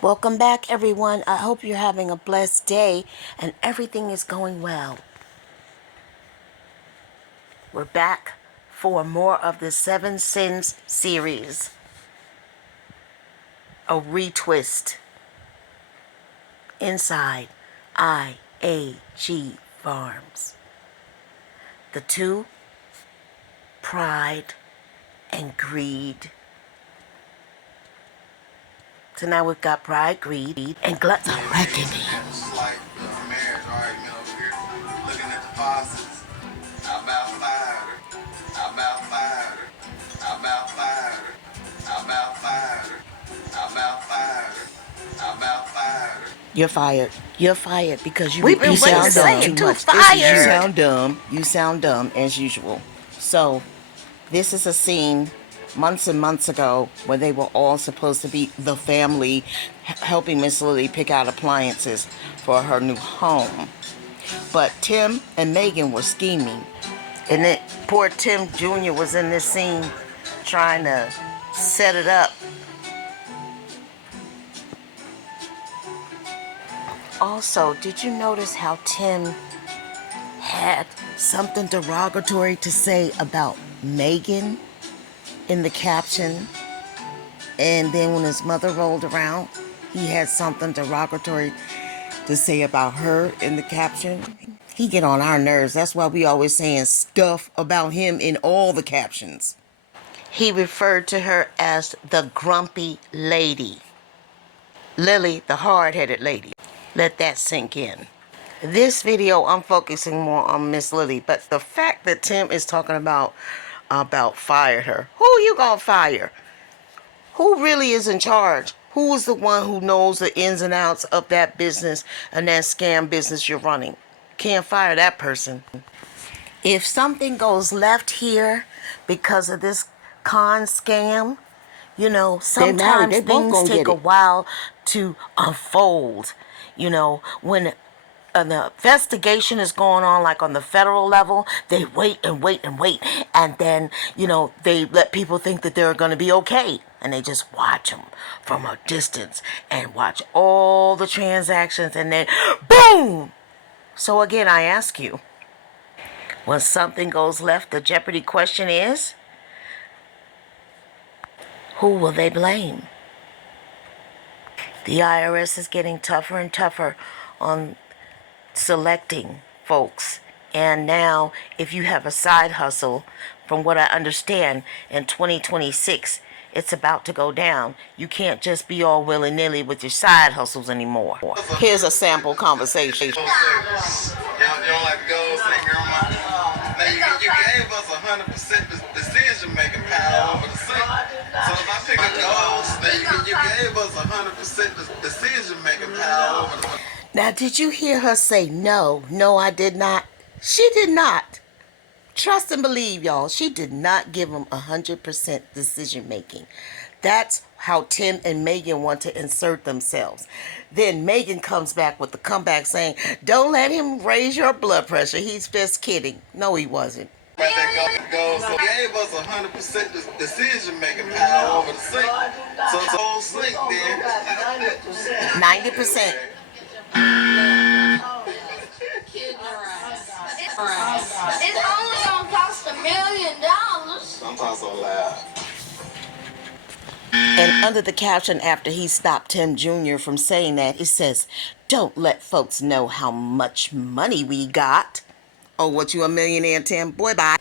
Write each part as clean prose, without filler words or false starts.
Welcome back, everyone. I hope you're having a blessed day and everything is going well. We're back for more of the Seven Sins series. A retwist inside I.A.G. Farms. The two, pride and greed. So now we've got pride, greed, and gluttony. The reckoning. It's like a marriage argument over here. Looking at the faucets. I about fired her. I about fired her. I about fired her. I about fired her. I about fired her. I about fired her. You're fired. You're fired because you We've been repeat waiting to yourself say too it too. much. Fired. You sound dumb. You sound dumb as usual. So, this is a scene months and months ago where they were all supposed to be the family helping Miss Lily pick out appliances for her new home. But Tim and Megan were scheming. And then poor Tim Jr. was in this scene trying to set it up. Also, did you notice how Tim had something derogatory to say about Megan in the caption? And then when his mother rolled around, he had something derogatory to say about her in the caption. He get on our nerves. That's why we always saying stuff about him in all the captions. He referred to her as the grumpy lady. Lily, the hard-headed lady. Let that sink in. This video, I'm focusing more on Miss Lily, but the fact that Tim is talking about fired her. Who you gonna fire? Who really is in charge? Who is the one who knows the ins and outs of that business and that scam business you're running? Can't fire that person. If something goes left here because of this con scam, you know, sometimes things take a while to unfold. You know, when an investigation is going on, like on the federal level, they wait and wait and wait. And then, you know, they let people think that they're going to be okay. And they just watch them from a distance and watch all the transactions. And then, boom! So again, I ask you, when something goes left, the Jeopardy question is, who will they blame? The IRS is getting tougher and tougher on selecting folks. And now, if you have a side hustle, from what I understand, in 2026, it's about to go down. You can't just be all willy-nilly with your side hustles anymore. Here's a sample conversation. You don't like the goals thing, Grandma? Now, you gave us 100% decision-making power over the sink. So if I pick a goals thing, you gave us 100% decision-making power over the sink. Now, did you hear her say no? No, I did not. She did not. Trust and believe, y'all. She did not give him 100% decision making. That's how Tim and Megan want to insert themselves. Then Megan comes back with the comeback saying, don't let him raise your blood pressure. He's just kidding. No, he wasn't. So gave us 100% decision making power over the sink. So the whole sink then 90%. It's only gonna cost $1 million. Sometimes so loud. And under the caption after he stopped Tim Jr. from saying that, it says, don't let folks know how much money we got. Oh, what, you a millionaire, Tim? Boy, bye.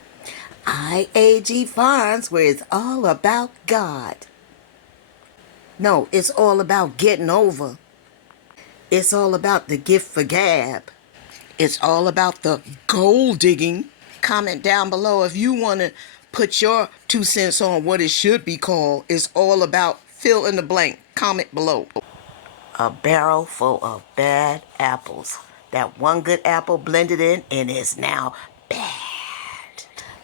IAG Farms, where it's all about God. No, it's all about getting over. It's all about the gift for gab. It's all about the gold digging. Comment down below if you want to put your 2 cents on what it should be called. It's all about fill in the blank. Comment below. A barrel full of bad apples. That one good apple blended in and is now bad.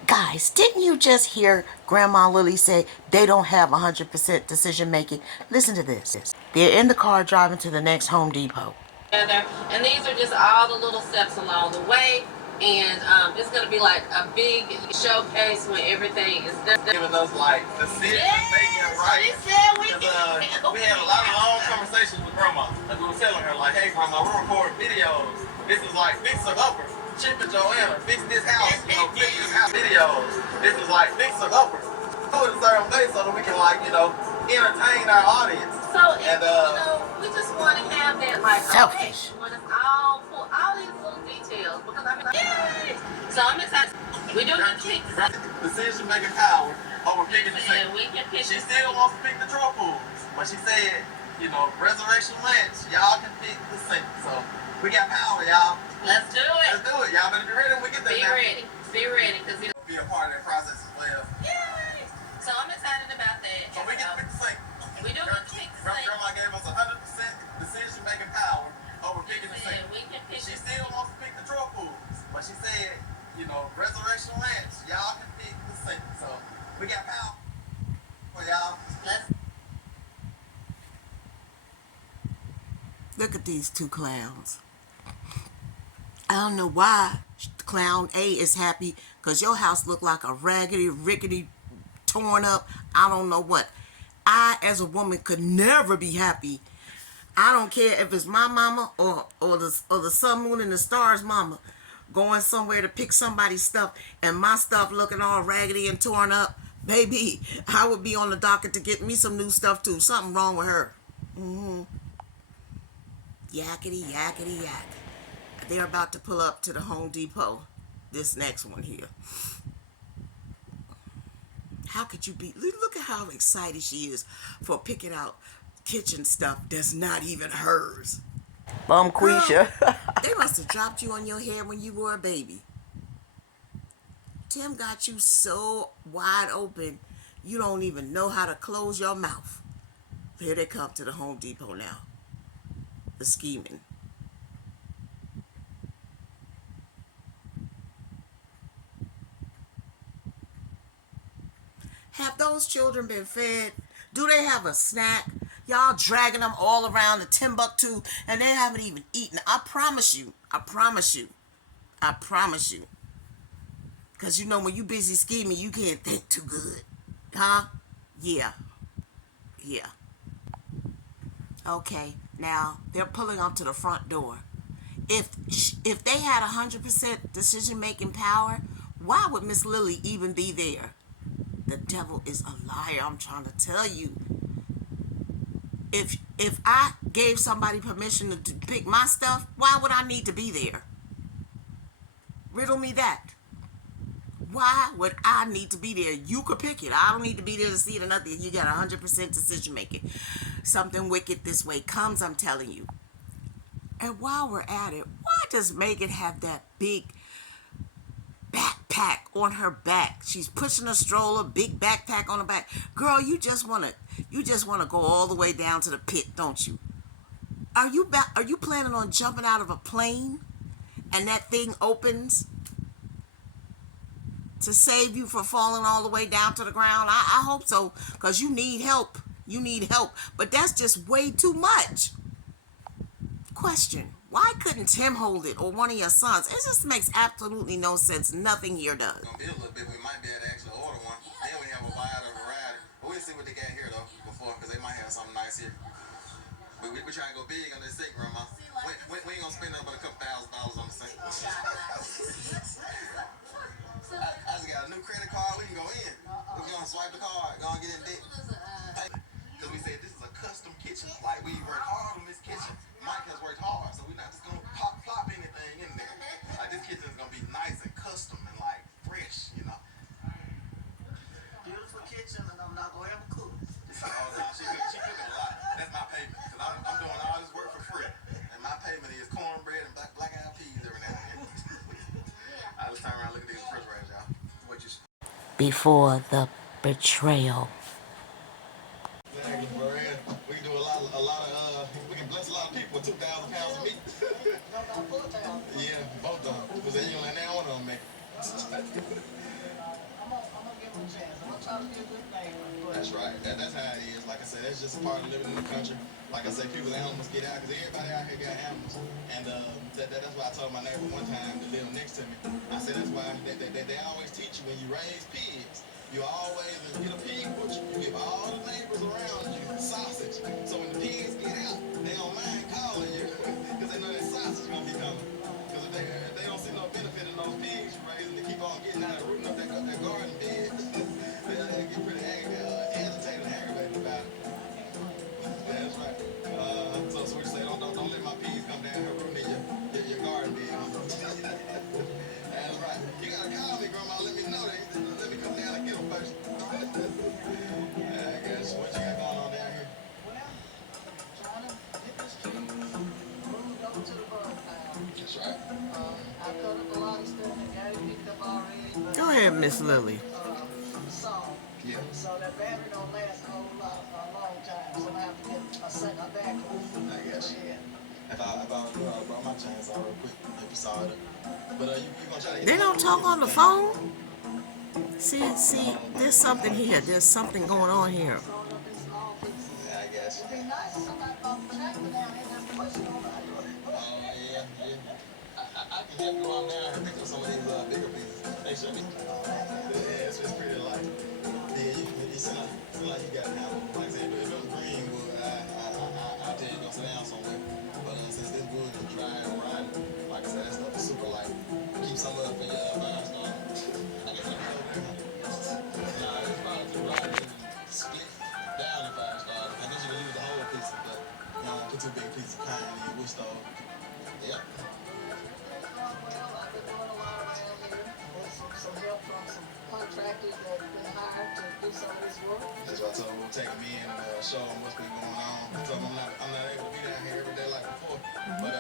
Guys, didn't you just hear Grandma Lily say they don't have 100% decision making? Listen to this. They're in the car driving to the next Home Depot. And these are just all the little steps along the way. And it's gonna be like a big showcase when everything is done. Giving us like decision making rights. We had a lot of long conversations with grandma. Like we were telling her, like, hey grandma, we're recording videos. This is like fix a upper. Chip and Joanna, fix this house, fix this house videos. This is like fix a upper. Do it a certain way so that we can like, entertain our audience. So and we just want to have that like Selfish. when it's all these little details because I mean, yay! So I'm excited. We do get to pick decision making power over picking the sink. We can pick. She still wants to pick the draw pools, but she said, resurrection lunch, y'all can pick the sink. So we got power, y'all. Let's do it. Let's do it. Y'all better be ready when we get there. Be ready. Be ready, because be a part of that process as well. Yay! So I'm excited about that. So we get to pick the sink. We do get to pick the sink. Grandma gave us 100% decision making power over picking the sink. We can pick. She still wants to pick the draw pools, but she said, resurrection lunch, y'all can pick the sink. So we got power for y'all. Let's. Look at these two clowns. I don't know why clown A is happy because your house look like a raggedy, rickety, torn up, I don't know what. I, as a woman, could never be happy. I don't care if it's my mama or the sun, moon, and the stars mama going somewhere to pick somebody's stuff and my stuff looking all raggedy and torn up. Baby, I would be on the docket to get me some new stuff too. Something wrong with her. Yakety, yakety, yak. They're about to pull up to the Home Depot. This next one here. How could you be? Look at how excited she is for picking out kitchen stuff that's not even hers. Quisha. They must have dropped you on your head when you were a baby. Tim got you so wide open, you don't even know how to close your mouth. Here they come to the Home Depot now. The scheming. Have those children been fed? Do they have a snack? Y'all dragging them all around the Timbuktu and they haven't even eaten. I promise you. I promise you. I promise you. Because when you busy scheming, you can't think too good. Huh? Yeah. Yeah. Okay. Now, they're pulling up to the front door. If they had 100% decision-making power, why would Miss Lily even be there? The devil is a liar, I'm trying to tell you. If I gave somebody permission to pick my stuff, why would I need to be there? Riddle me that. Why would I need to be there? You could pick it. I don't need to be there to see it or nothing. You got 100% decision making. Something wicked this way comes, I'm telling you. And while we're at it, why does Megan have that big backpack on her back? She's pushing a stroller, big backpack on her back. Girl, you just wanna go all the way down to the pit, don't you? Are you planning on jumping out of a plane and that thing opens to save you from falling all the way down to the ground? I hope so, because you need help. You need help. But that's just way too much. Question. Why couldn't Tim hold it or one of your sons? It just makes absolutely no sense. Nothing here does. Gonna be a little bit. We might be able to actually order one. Then we have a wider variety. But we'll see what they got here though before, because they might have something nice here. But we try to go big on this sink, Grandma. We ain't gonna spend up but a couple $1,000s on the sink. I just got a new credit card. We can go in. We're gonna swipe the card. Gonna get in debt. Because we said this is a custom kitchen. Like, we work hard on this kitchen. Mike has worked hard, so we're not just gonna plop anything in there. Like, this kitchen is gonna be nice and custom and like fresh, Beautiful kitchen, and I'm not gonna ever cook. She cooking a lot. That's my payment, because I'm doing all this work for free, and my payment is cornbread and black-eyed peas every now and then. Let's turn around and look at these refrigerators, y'all. What you? Before the betrayal. Exactly, bro. We can do we can bless a lot of people with 2,000 pounds of meat. Yeah, both of them. Because they only now one of them, man. I'm gonna give them a chance. I'm gonna try to do a good thing. That's right. That's how it is. Like I said, that's just a part of living in the country. Like I say, people's animals get out because everybody out here got animals. And that's why I told my neighbor one time that live next to me. I said, that's why they always teach you when you raise pigs. You always get a pig butcher. You give all the neighbors around you sausage. So when the pigs get out, they don't mind calling you because they know that sausage gonna be coming. Because if they don't see no benefit in those pigs you raising, they keep on getting out and rooting up that garden bed. they get pretty agitated and aggravated about it. That's right. So we say, don't let my pigs come down here rooting your garden bed. That's right. You gotta call me, Grandma. Let me know that. Let me come down and get them first. I guess what you got going on down here? Well, trying to get this tree moved over to the bird pile. That's right. I cut up a lot of stuff and got it picked up already. But Go ahead, Miss Lily. saw. Yeah. So that battery don't last a whole lot, a long time. So I have to get a backup. I guess. Yeah. If I brought my chainsaw real quick, if you saw it. But you gonna try to get They don't talk on the phone. See, there's something here. There's something going on here. Sewing up in small pieces. Yeah, I guess. It'd be nice if somebody brought the tractor down here and just push it over. Yeah. I can help you out now and pick up some of these bigger pieces. They should be. Yeah, it's pretty light. Yeah, you seem like you got now. Like I said, if it was green wood, I'll tell you to go sit down somewhere. But since this wood is dry and rotten, like I said, that stuff is super light. Keep some of it for your fire starter. I guess I'll go there. Nah, it's probably too rotten to split down the fire starter. I guess you can use the whole piece, but you don't want to put too big a piece of pine in your wood stove. Yep. Well, I've been doing a lot around here with some help from some contractors that have been hired to do some of this work. That's why I told him we'll take him in and show him what's been going on. I told him I'm not able to be down here every day like before. But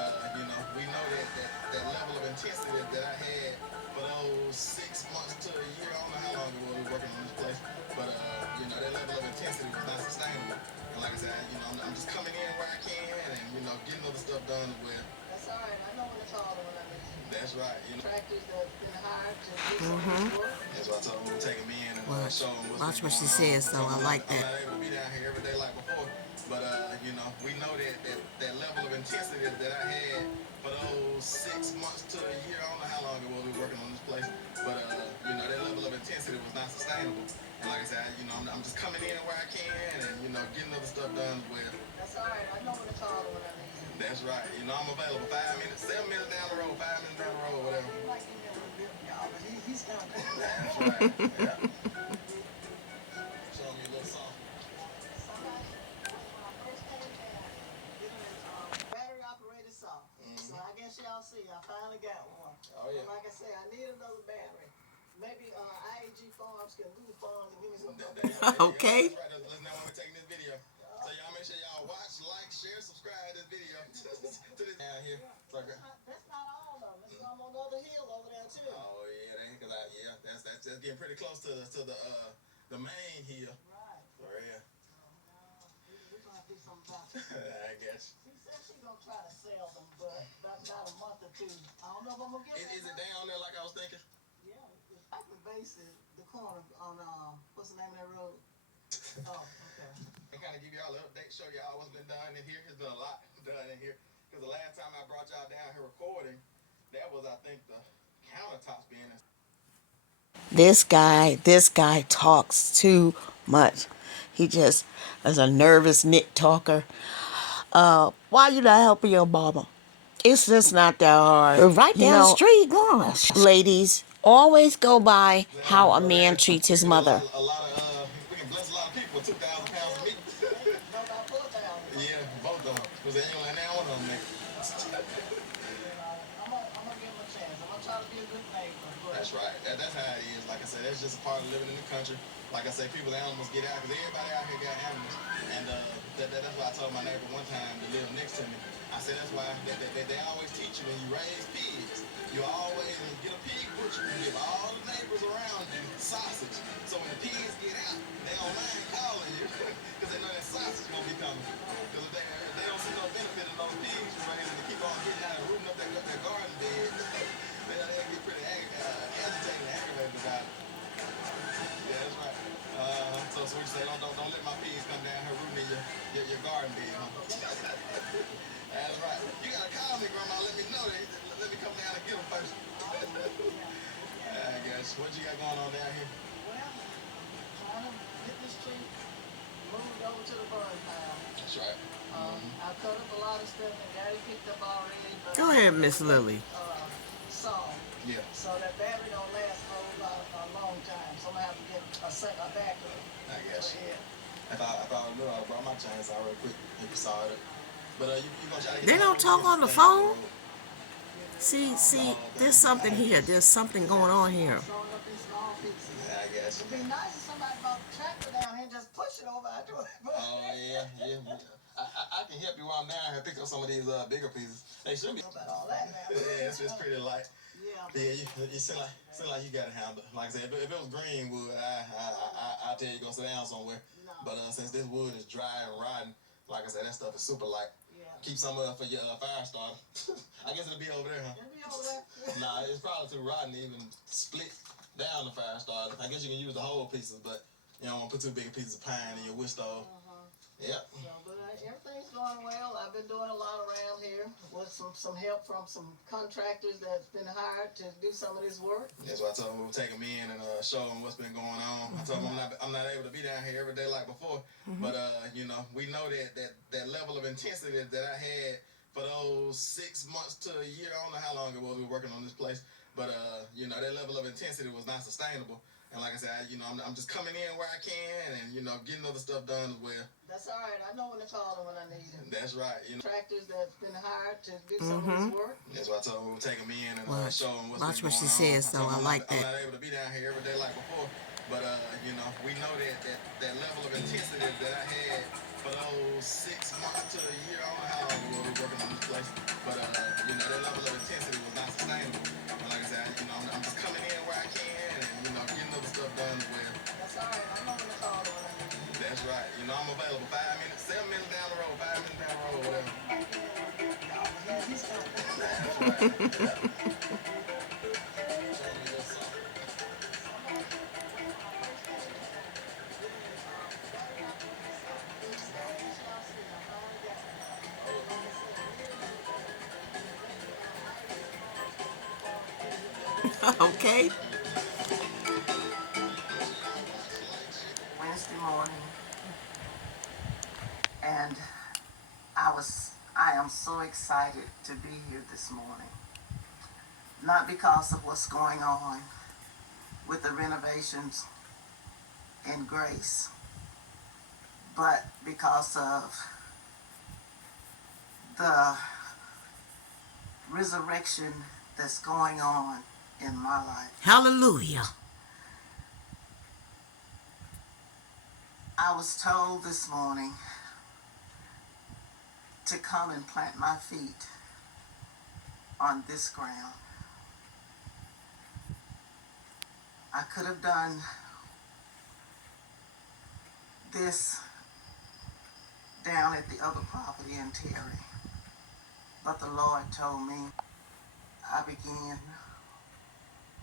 we know that level of intensity that I had for those 6 months to a year. I don't know how long it was we were working on this place. But that level of intensity was not sustainable. And like I said, I'm just coming in where I can and getting other stuff done as well. That's all right. I know when to call them when I need them. That's right. Contractors that have been hired to do some of this work. That's why I told him we'll take him in and show him what's Watch been what she going on. says, though. I like I'm that. not able to be down here every day like before. But we know that level of intensity that I had for those 6 months to a year. I don't know how long it was we were working on this place. But that level of intensity was not sustainable. And like I said, I'm just coming in where I can and getting other stuff done as well. That's all right. I know when to call them when I need them. That's right. I'm available 5 minutes, 7 minutes down the road, 5 minutes down the road, whatever. He might give me a little bit of y'all, but he's coming. That's right. Yeah. Show me a little something. Battery operated saw. So I guess y'all see, I finally got one. Oh, yeah. And like I said, I need another battery. Maybe I.A.G. Farms can do the farms and give me some. Okay. That's right. Let's know when we're taking this video. So y'all make sure y'all watch, like, share, subscribe to this video. to this down here. That's not all of them. There's some on the other hill over there too. Oh yeah, that's getting pretty close to the main hill. Right. For real. We're gonna have to do something about it. I guess. She said she's gonna try to sell them, but about a month or two. I don't know if I'm gonna get Is it down there like I was thinking? Yeah, it's like the base is the corner on what's the name of that road? Oh, okay. And kind of give y'all an update, show y'all what's been done in here. There's been a lot done in here. Because the last time I brought y'all down here recording, that was, I think, the countertops being in. This guy talks too much. He just is a nervous Nick talker. Why you not helping your mama? It's just not that hard. Right down the street, go on. Ladies, always go by how a man treats his mother. We can bless a lot of people with 2,000 pounds of meat. No, about 4,000. Yeah, both of them. Was there anyone now? One of them, nigga. I'm gonna give him a chance. I'm gonna try to be a good neighbor. That's right. That's how it is. Like I said, that's just a part of living in the country. Like I say, people's animals get out because everybody out here got animals. And that's why I told my neighbor one time that live next to me. I said that's why they always teach you when you raise pigs. You always get a pig butcher. You give all the neighbors around you sausage. So when the pigs get out, they don't mind calling you because they know that sausage gonna be coming. Because if they don't see no benefit in those pigs you raise, they keep on getting out and rooting up their garden bed. they get pretty agitated and aggravated about it. Yeah, that's right. So we say, don't let my pigs come down here rooting in What you got going on down here? Well, trying to get this tree moved over to the burn pile. That's right. I cut up a lot of stuff and got it picked up already. But Go ahead, Miss Lily. Saw. Yeah. So that battery don't last for a long time. So I'm gonna have to get a backup. I guess. Yeah. If I knew I brought my chainsaw real quick if you saw it. But you gonna try to get They the don't whole talk on the thing phone. road. See, there's something here. There's something going on here. Sewing up in small pieces. Yeah, I guess. It'd be nice if somebody brought the tractor down here and just push it over. I do it. Oh yeah. I can help you while I'm down here. Pick up some of these bigger pieces. They should be. About all that now. Yeah, it's pretty light. Yeah. Yeah, you seem like you got it handled. Like I said, if it was green wood, I tell you go sit down somewhere. No. But since this wood is dry and rotten, like I said, that stuff is super light. Yeah. Keep some for your fire starter. I guess it'll be over there, huh? It'll be over there. Nah, it's probably too rotten to even split down the fire starter. I guess you can use the whole pieces, but you don't want to put too big pieces of pine in your wood stove. Yep. So, but everything's going well. I've been doing a lot around here with some help from some contractors that's been hired to do some of this work. That's why I told them we'll take them in and show them what's been going on. I told them I'm not able to be down here every day like before, but we know that level of intensity that I had for those 6 months to a year. I don't know how long it was we were working on this place, but that level of intensity was not sustainable. And like I said, I'm just coming in where I can and getting other stuff done as well. That's all right. I know when to call them when I need them. That's right. Tractors that's been hired to do some of this work. That's why I told them we'll take them in and show them what's Watch been what going she on. says, though. I like I'm that. not able to be down here every day like before, but we know that level of intensity that I had for those 6 months to a year. I don't know how long we were working on this place, but that level of intensity was not sustainable. And like I said, I'm just coming in where I can and getting other stuff done as well. That's all right. I know when to call them when I need them. That's right. I'm available 5 minutes, 7 minutes down the road, 5 minutes down the road, whatever. Yeah, he's coming. That's right. Okay. Wednesday morning, and I am so excited to be here this morning. Not because of what's going on with the renovations in Grace, but because of the resurrection that's going on in my life. Hallelujah. I was told this morning to come and plant my feet on this ground. I could have done this down at the other property in Terry, but the Lord told me I begin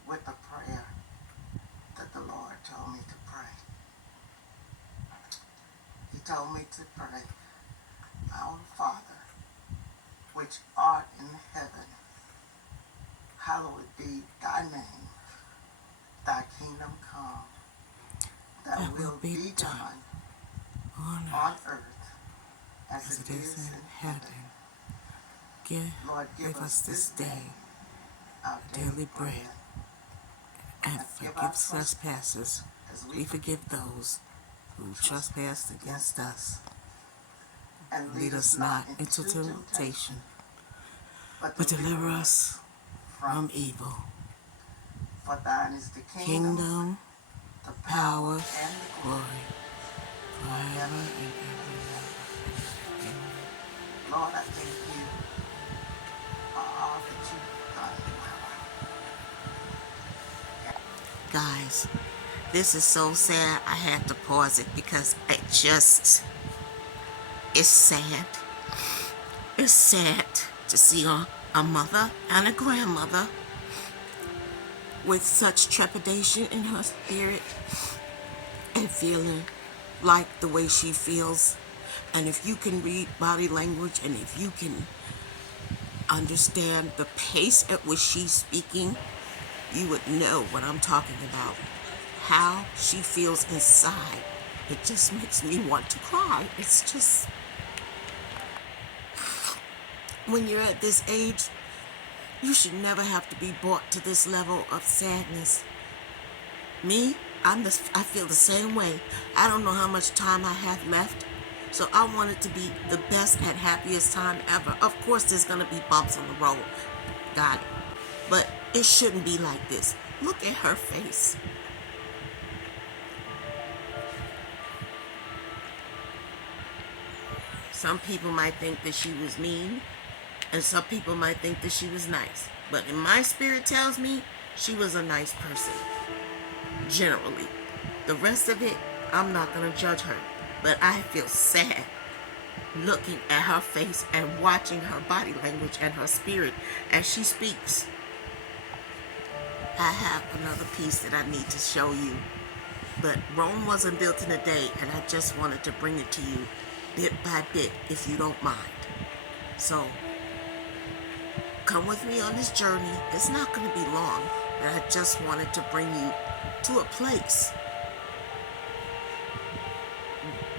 with a prayer that the Lord told me to pray. He told me to pray, Our Father, which art in heaven, hallowed be thy name. Thy kingdom come, thy will be done on earth as it is in heaven. Lord, give us this day our daily bread, And forgive us trespasses. as We forgive those who trespass against us. and Lead us not into temptation, but deliver us from evil. For thine is the Kingdom, the power, and the glory, forever and ever. Lord, I thank you for all that you've done in my life. Guys, this is so sad. I had to pause it because it's sad. It's sad to see a mother and a grandmother with such trepidation in her spirit and feeling like the way she feels. And if you can read body language and if you can understand the pace at which she's speaking, you would know what I'm talking about. How she feels inside. It just makes me want to cry. It's just, when you're at this age, you should never have to be brought to this level of sadness. Me, I feel the same way. I don't know how much time I have left, so I want it to be the best and happiest time ever. Of course, there's gonna be bumps on the road, got it, but it shouldn't be like this. Look at her face. Some people might think that she was mean, and some people might think that she was nice. But in my spirit tells me she was a nice person, generally. The rest of it, I'm not going to judge her. But I feel sad looking at her face and watching her body language and her spirit as she speaks. I have another piece that I need to show you. But Rome wasn't built in a day, and I just wanted to bring it to you bit by bit, if you don't mind. So, come with me on this journey. It's not going to be long, but I just wanted to bring you to a place.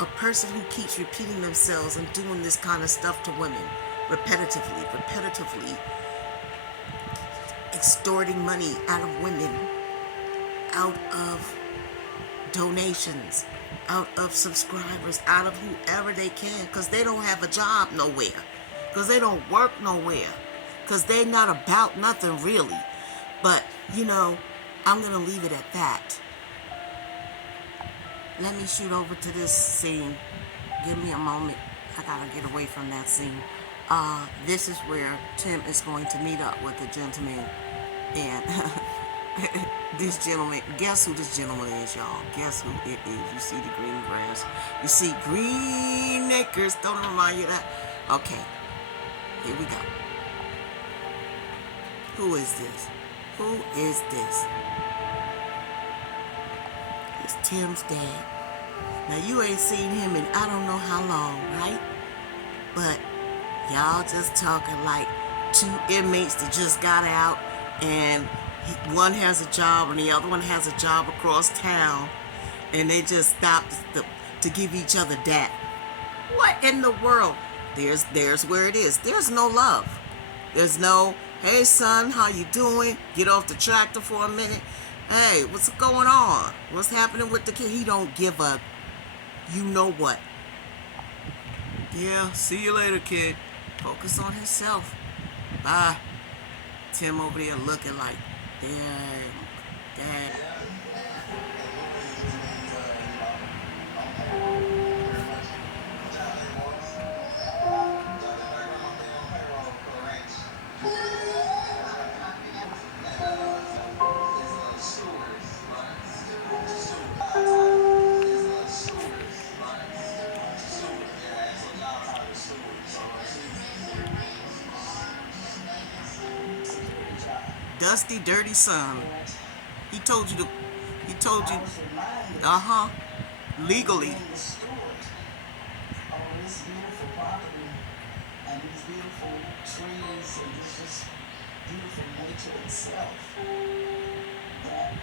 A person who keeps repeating themselves and doing this kind of stuff to women repetitively, extorting money out of women, out of donations, out of subscribers, out of whoever they can, because they don't have a job nowhere, because they don't work nowhere, because they're not about nothing really. But, I'm going to leave it at that. Let me shoot over to this scene. Give me a moment. I gotta get away from that scene. This is where Tim is going to meet up with the gentleman. And this gentleman, guess who this gentleman is, y'all? Guess who it is? You see the green grass. You see green acres. Don't it remind you of that? Okay, here we go. Who is this? Who is this? It's Tim's dad. Now, you ain't seen him in I don't know how long, right? But y'all just talking like two inmates that just got out, and one has a job and the other one has a job across town, and they just stopped to give each other that. What in the world? There's where it is. There's no love. There's no, hey son, how you doing? Get off the tractor for a minute. Hey, what's going on? What's happening with the kid? He don't give a you know what. Yeah, see you later, kid. Focus on himself. Bye. Tim over there looking like, dad. Dusty, dirty son. He told you, legally. All this beautiful property and these beautiful trees and this just beautiful nature itself that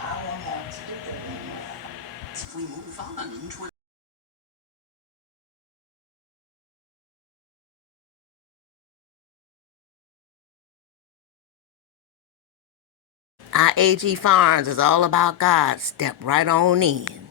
I won't have to do that anymore. We move on into IAG Farms is all about God. Step right on in.